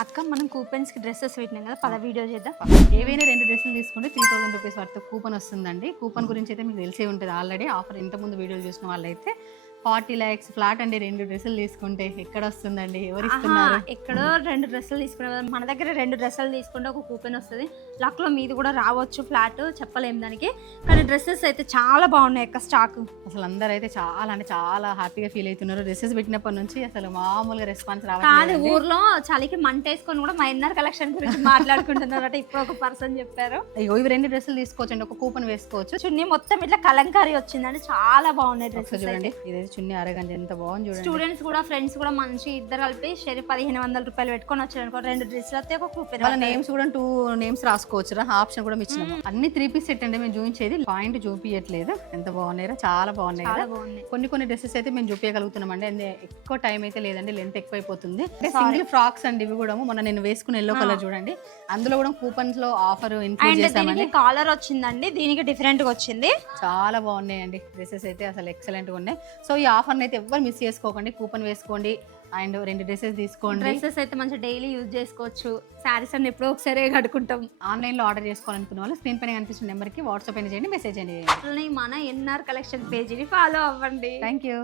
అక్క మనం కూపన్స్కి డ్రెస్సెస్ పెట్టినాం కదా పద వీడియో చేద్దాం. ఏవైనా రెండు డ్రెస్సులు తీసుకుంటే త్రీ థౌసండ్ రూపీస్ వరకు కూపన్ వస్తుందండి. కూపన్ గురించి అయితే మీకు తెలిసే ఉంటుంది. ఆల్రెడీ ఆఫర్ ఇంతకుముందు వీడియోలు చూసిన వాళ్ళైతే ఫార్టీ ల్యాక్స్ ఫ్లాట్ అండి రెండు డ్రెస్సులు తీసుకుంటే. ఎక్కడ వస్తుందండి? ఎవరు ఇస్తున్నారు? ఎక్కడో రెండు డ్రెస్సులు తీసుకున్నాం మన దగ్గర రెండు డ్రెస్సులు తీసుకుంటే ఒక కూపెన్ వస్తుంది. లక్లో మీది కూడా రావచ్చు ఫ్లాట్ చెప్పలేం దానికి. కానీ డ్రెస్సెస్ అయితే చాలా బాగున్నాయి అక్క స్టాక్. అసలు అందరూ అయితే చాలా అంటే చాలా హ్యాపీగా ఫీల్ అవుతున్నారు. డ్రెస్సెస్ పెట్టినప్పటి నుంచి అసలు మామూలుగా రెస్పాన్స్ రావాలి ఊర్లో చలికి మంట వేసుకొని కూడా మా ఇన్నర్ కలెక్షన్ గురించి మాట్లాడుకుంటున్నారట. ఇప్పుడు ఒక పర్సన్ చెప్పారు. అయ్యో ఇవి రెండు డ్రెస్సులు తీసుకోవచ్చండి. ఒక కూపన్ వేసుకోవచ్చు. చున్నీ మొత్తం ఇట్లా కలంకారీ వచ్చిందండి. చాలా బాగున్నాయి డ్రెస్సెస్ చూడండి చున్నీ అరగంజ ఎంత బాగుంది చూడండి. స్టూడెంట్స్ కూడా ఫ్రెండ్స్ కూడా మంచి ఇద్దరు కలిపి షరీ పదిహేను వందల రూపాయలు పెట్టుకొని వచ్చారు అనుకో రెండు డ్రెస్సులు వస్తే ఒక కూపెన్ వాళ్ళ నేమ్స్ కూడా టూ నేమ్స్ రాసుకోవచ్చు రా ఆప్షన్ కూడా ఇచ్చినాము అన్ని త్రీ పీస్ సెట్ అండి మేము చూపించేది. పాయింట్ చూపించట్లేదు ఎంత బాగున్నాయి చాలా బాగున్నాయి కదా. కొన్ని కొన్ని డ్రెస్సెస్ అయితే మేము చూపించగలుగుతున్నాం అండి అంటే ఎక్కువ టైం అయితే లేదండి లెంత్ ఎక్కువైపోతుంది. సింగిల్ ఫ్రాక్స్ అండి ఇవి కూడా మొన్న నేను వేసుకున్న ఎల్లో కలర్ చూడండి. అందులో కూడా కూపన్స్లో ఆఫర్ చేసామండి దీనికి కాలర్ వచ్చిందండి దీనికి డిఫరెంట్గా వచ్చింది. చాలా బాగున్నాయండి. డ్రెస్సెస్ అయితే అసలు ఎక్సలెంట్గా ఉన్నాయి. సో ఈ ఆఫర్ని అయితే ఎవ్వరు మిస్ చేసుకోకండి. కూపన్ వేసుకోండి. అండ్ రెండు డ్రెస్సెస్ తీసుకోండి. డ్రెస్సెస్ అయితే మంచిగా డైలీ యూజ్ చేసుకోవచ్చు. శారీస్ అన్ని ఎప్పుడో ఒకసారి కట్టుకుంటాం. ఆన్లైన్లో ఆర్డర్ చేసుకోవాలనుకున్న వాళ్ళు స్క్రీన్ పైన కనిపిస్తున్న నెంబర్కి వాట్సాప్ అయినా చేయండి మెసేజ్ చేయండి. అట్లనే మన ఎన్ఆర్ కలెక్షన్ పేజీని ఫాలో అవ్వండి. Thank you.